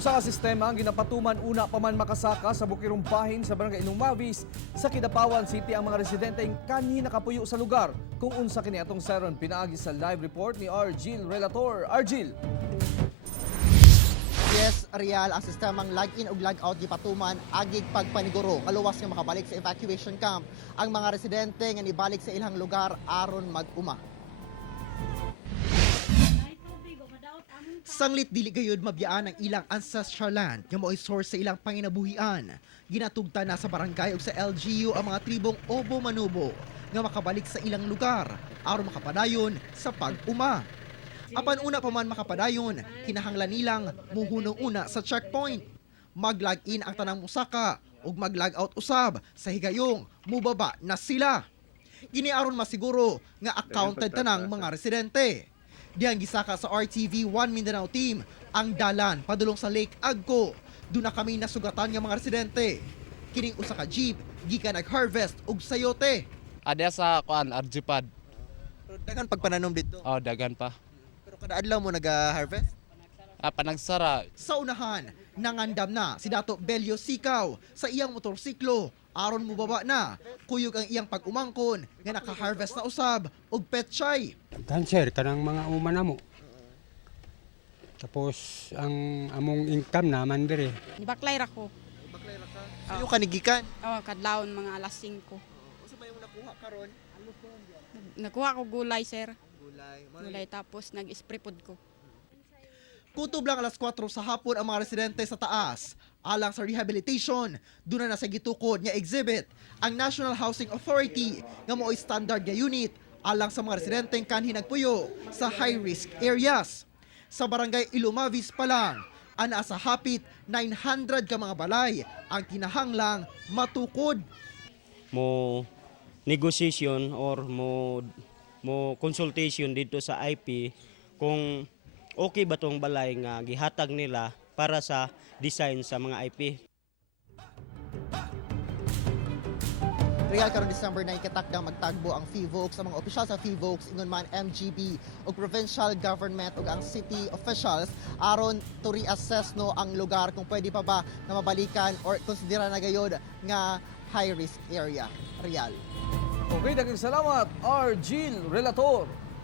Usa ka sistema ang ginapatuman una pa man makasaka sa bukirong bahin sa barangay Inumavis sa Kidapawan City ang mga residente kanhi nakapuyo sa lugar. Kung unsa kini atong saron pinaagi sa live report ni Argil Relator. Argil. Yes, Real, ang sistemang log-in ug log-out gipatuman agig pagpaniguro kaluwas nga makabalik sa evacuation camp ang mga residente nga nibalik sa ilang lugar aron mag-uma. Sanglit dili gayud mabiyaan ang ilang ancestral land nga mo'y source sa ilang panginabuhian. Ginatugta na sa barangay ug sa LGU ang mga tribong Obo Manubo nga makabalik sa ilang lugar aron makapadayon sa pag-uma. Apan una pa man makapadayon, kinahanglan nilang muhunong una sa checkpoint. Mag-log-in ang tanang musaka ug mag-log-out usab sa higayong mubaba na sila. Giniaron masiguro nga accounted tanang mga residente. Diyang gisaka sa RTV1 Mindanao team ang dalan padulong sa Lake Agco. Doon na kami nasugatan nga mga residente. Kining usa ka jeep gikan nag-harvest og sayote. Ada sa kuan Arjipad. Pero dagan pagpananom dito. Oh, dagan pa. Pero kada adlaw mo nag-harvest? Panagsara. Sa unahan, nangandam na si Dato Belio Sikaw sa iyang motorsiklo aron mubaba na. Kuyog ang iyang pag-umangkon nga naka-harvest na usab og petchay. Cancer kanang mga uman namo. Tapos ang among income naman dire. Baklay ra ko. Baklay ra ka. Sayo kanigikan. Kadlawon mga alas 5. Usa ba yung nakuha karon? Nakuha ko gulay, sir. Gulay. Gulay tapos nag-spray pod ko. Kutob lang alas 4 sa hapon ang mga residente sa taas. Alang sa rehabilitation, doon na nasa gitukod nga exhibit ang National Housing Authority nga mo'y standard nga unit alang sa mga residenteng kanhi nagpuyo sa high-risk areas. Sa barangay Ilumavis pa lang, ana sa hapit 900 ka mga balay ang kinahanglang matukod. Mo negotiation or mo consultation dito sa IP kung okay ba tong balay nga gihatag nila para sa design sa mga IP. Real karon December 9 katakdang magtagbo ang FIVOLCS sa mga opisyal sa FIVOLCS ingon man MGB ug provincial government ug ang city officials aron to reassess no ang lugar kung pwede pa ba na mabalikan or konsidera na gayud nga high risk area. Real. Okay, daghang salamat Argil Relator.